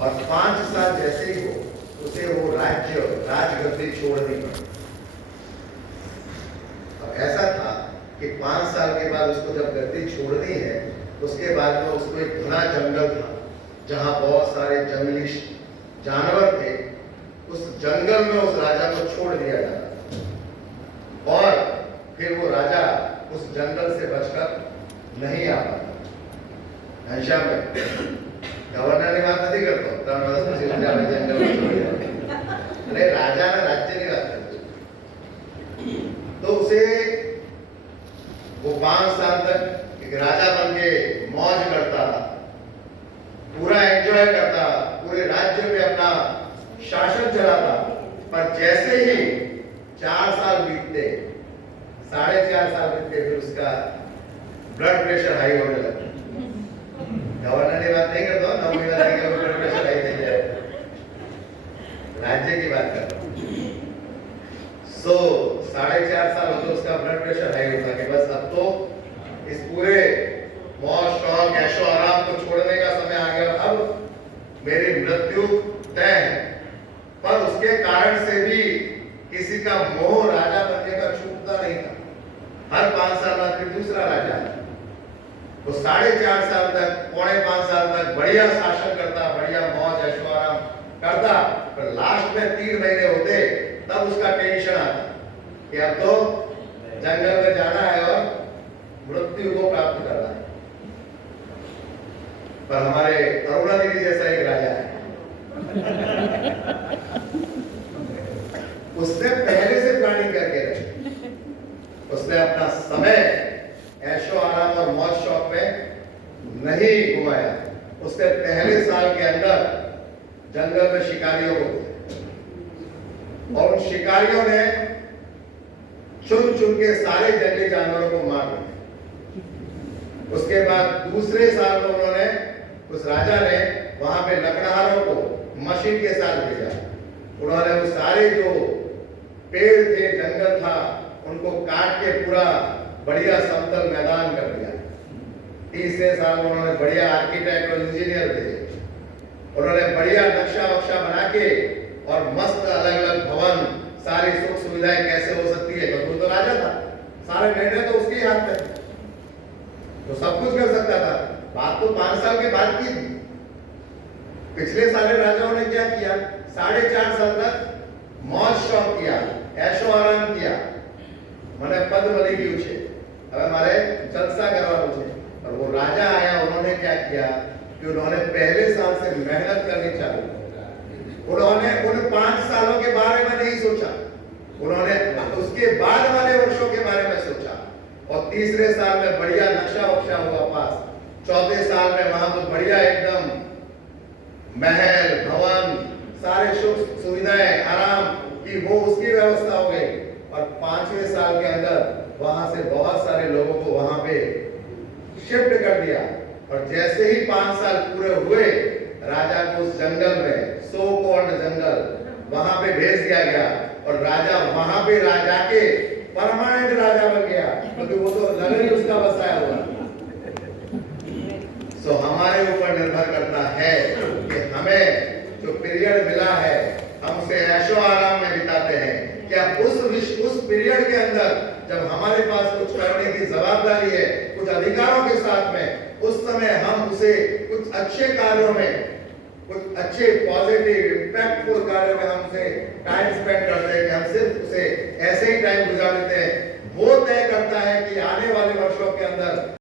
और 5 साल जैसे ही हो उसे वो राजगद्दी छोड़नी पड़ी। अब ऐसा था कि 5 साल के बाद उसको जब गद्दी छोड़नी है, उसके बाद में उसको एक घना जंगल था जहां बहुत सारे जंगली जानवर थे। उस जंगल में उस राजा को छोड़ दिया जाता और फिर वो राजा उस जंगल से बचकर नहीं आ पाता। घनश्याम में गवर्नर ने बात नहीं करता, 3 वर्ष પછી जंगल में छोड़ दिया। अरे राजा ने राज्य की बात करती, तो उसे वो 5 साल तक एक राजा बन के मौज करता, पूरा एंजॉय करता, पूरे राज्य में अपना शासन चलाता। पर जैसे ही 4 साल बीतते, 4.5 साल बीतते, फिर उसका ब्लड प्रेशर हाई होने लगता। गवर्नर ने बात नहीं करता, 9 महीना तक ब्लड प्रेशर हाई नहीं जाए, राज्य की बात करता। 4.5 साल होते उसका ब्लड प्रेशर हाई होता कि बस अब तो इस पूरे मौज शौक ऐशो आराम को छोड़ने का समय आ गया, अब मेरी मृत्यु तय है। पर उसके कारण से भी किसी का मोह राजा बनने का छूटता नहीं था। हर 5 साल बाद फिर दूसरा राजा है। वो 4.5 साल तक, 4.5 साल तक बढ़िया शासन करता, बढ़िया मौज ऐशो आराम करता, पर लास्ट में 3 महीने होते तब उसका टेंशन आता कि अब तो जंगल में जाना है और मृत्यु को प्राप्त करना है। पर हमारे अरुणा दीदी जैसा एक राजा है, उसने पहले से प्लानिंग करके रखी। उसने अपना समय ऐशो आराम और मौज शौक में नहीं घुमाया। उसने पहले साल के अंदर जंगल में शिकारियों को, और उन शिकारियों ने चुन चुन के सारे जंगली जानवरों को मार दिया। उसके बाद दूसरे साल में उन्होंने, उस राजा ने वहां पे लकड़हारों को मशीन के साथ भेजा। उन्होंने वो सारे जो पेड़ थे, जंगल था, उनको काट के पूरा बढ़िया समतल मैदान कर दिया। तीसरे साल में उन्होंने बढ़िया आर्किटेक्ट और इंजीनियर भेजे। उन्होंने बढ़िया नक्शा वक्शा बना के और मस्त अलग अलग भवन, सारी सुख सुविधाएं कैसे हो सकती है, क्योंकि वो तो राजा था, सारे निर्णय तो उसके हाथ में, तो सब कुछ कर सकता था। बात तो 5 साल के बाद की थी। पिछले सारे राजाओं ने क्या किया, 4.5 साल तक मौज शौक किया, ऐशो आराम किया, मैंने पद बलि की उछे, अब हमारे जलसा करवा मुझे। और वो राजा आया, उन्होंने क्या किया कि उन्होंने पहले साल से मेहनत करनी चालू की। उन्होंने उन 5 सालों के बारे में नहीं सोचा, उन्होंने उसके बाद वाले वर्षों के बारे में सोचा। और तीसरे साल में बढ़िया नक्शा वक्शा हुआ पास, चौथे साल में वहां तो बढ़िया एकदम महल भवन, सारे सुख सुविधाएं आराम की वो उसकी व्यवस्था हो गई। और 5वें साल के अंदर वहां से बहुत सारे लोगों को वहां पे शिफ्ट कर दिया। और जैसे ही 5 साल पूरे हुए, राजा को उस जंगल में, सो कॉल्ड जंगल, वहां पे भेज दिया गया। और राजा वहां पे राजा के परमानेंट राजा बन गया, क्योंकि वो तो नगरी उसका बसाया हुआ। सो हमारे ऊपर निर्भर करता है कि हमें जो पीरियड मिला है, हम उसे ऐशो आराम में बिताते हैं। क्या उस पीरियड के अंदर जब हमारे पास कुछ करने की जवाबदारी है, कुछ अधिकारों के साथ में, उस समय हम उसे कुछ अच्छे कार्यों में, कुछ अच्छे पॉजिटिव इंपैक्टफुल कार्यों में हम उसे टाइम स्पेंड करते हैं कि हम सिर्फ उसे ऐसे ही टाइम गुजार देते हैं, वो तय